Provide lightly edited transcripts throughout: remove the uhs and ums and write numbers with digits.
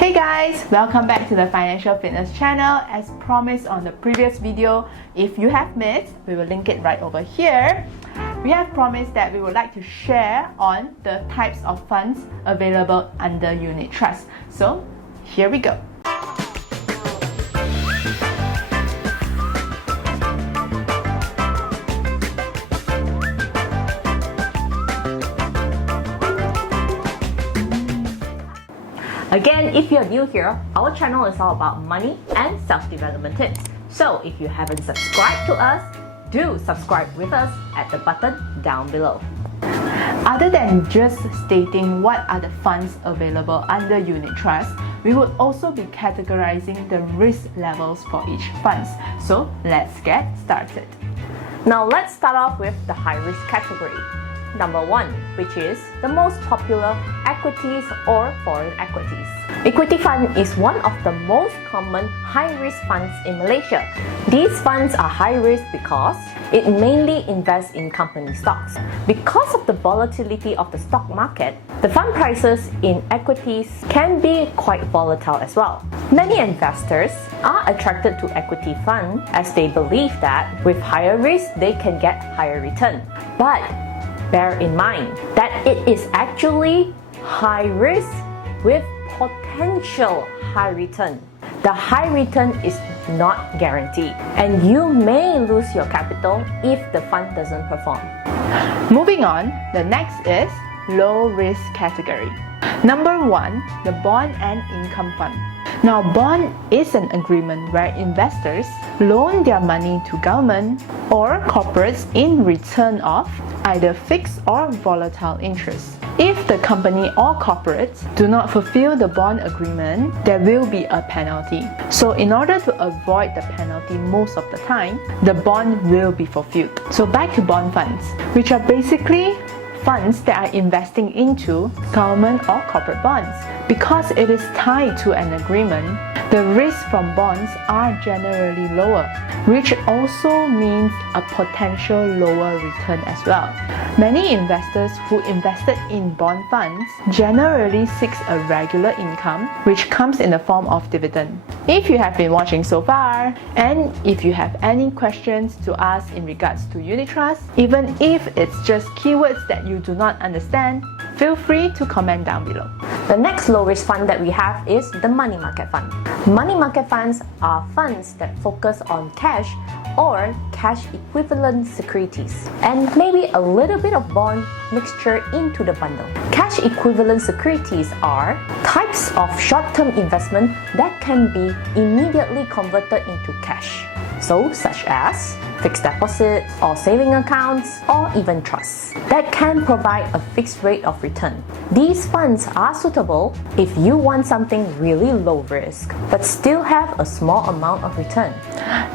Hey guys, welcome back to the Financial Fitness channel. As promised on the previous video, if you have missed, we will link it right over here. We have promised that we would like to share on the types of funds available under unit trust. So here we go. Again, if you're new here, our channel is all about money and self-development tips. So if you haven't subscribed to us, do subscribe with us at the button down below. Other than just stating what are the funds available under unit trust, we would also be categorizing the risk levels for each fund. So let's get started. Now let's start off with the high risk category. Number 1, which is the most popular equities or foreign equities. Equity fund is one of the most common high-risk funds in Malaysia. These funds are high-risk because it mainly invests in company stocks. Because of the volatility of the stock market, the fund prices in equities can be quite volatile as well. Many investors are attracted to equity fund as they believe that with higher risk, they can get higher return. But bear in mind that it is actually high risk with potential high return. The high return is not guaranteed, and you may lose your capital if the fund doesn't perform. Moving on, the next is low risk category. Number 1, the bond and income fund. Now, bond is an agreement where investors loan their money to government or corporates in return of either fixed or volatile interest. If the company or corporates do not fulfill the bond agreement, there will be a penalty. So in order to avoid the penalty most of the time, the bond will be fulfilled. So back to bond funds, which are basically funds that are investing into government or corporate bonds. Because it is tied to an agreement, the risks from bonds are generally lower, which also means a potential lower return as well. Many investors who invested in bond funds generally seek a regular income, which comes in the form of dividend. If you have been watching so far, and if you have any questions to ask in regards to unit trust, even if it's just keywords that you do not understand, feel free to comment down below. The next low risk fund that we have is the money market fund. Money market funds are funds that focus on cash or cash equivalent securities and maybe a little bit of bond mixture into the bundle. Cash equivalent securities are types of short-term investment that can be immediately converted into cash. So such as fixed deposit or saving accounts or even trusts that can provide a fixed rate of return. These funds are suitable if you want something really low risk but still have a small amount of return.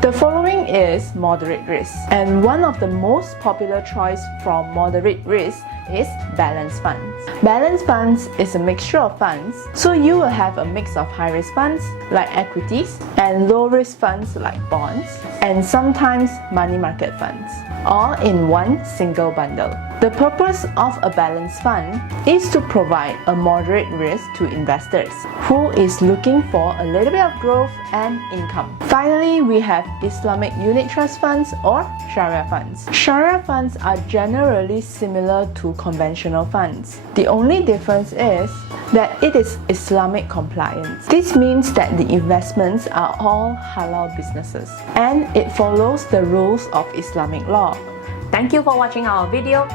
The following is moderate risk, and one of the most popular choice from moderate risk is balanced funds. Balanced funds is a mixture of funds, so you will have a mix of high risk funds like equities and low risk funds like bonds, and sometimes money market funds, all in one single bundle. The purpose of a balanced fund is to provide a moderate risk to investors who is looking for a little bit of growth and income. Finally, we have Islamic unit trust funds or Sharia funds. Sharia funds are generally similar to conventional funds. The only difference is that it is Islamic compliant. This means that the investments are all halal businesses and it follows the rules of Islamic law. Thank you for watching our video.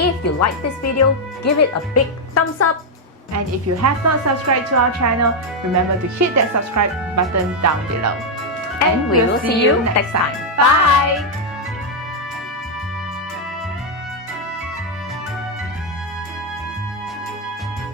If you like this video, give it a big thumbs up. And if you have not subscribed to our channel, remember to hit that subscribe button down below. And we will see you next time. Bye!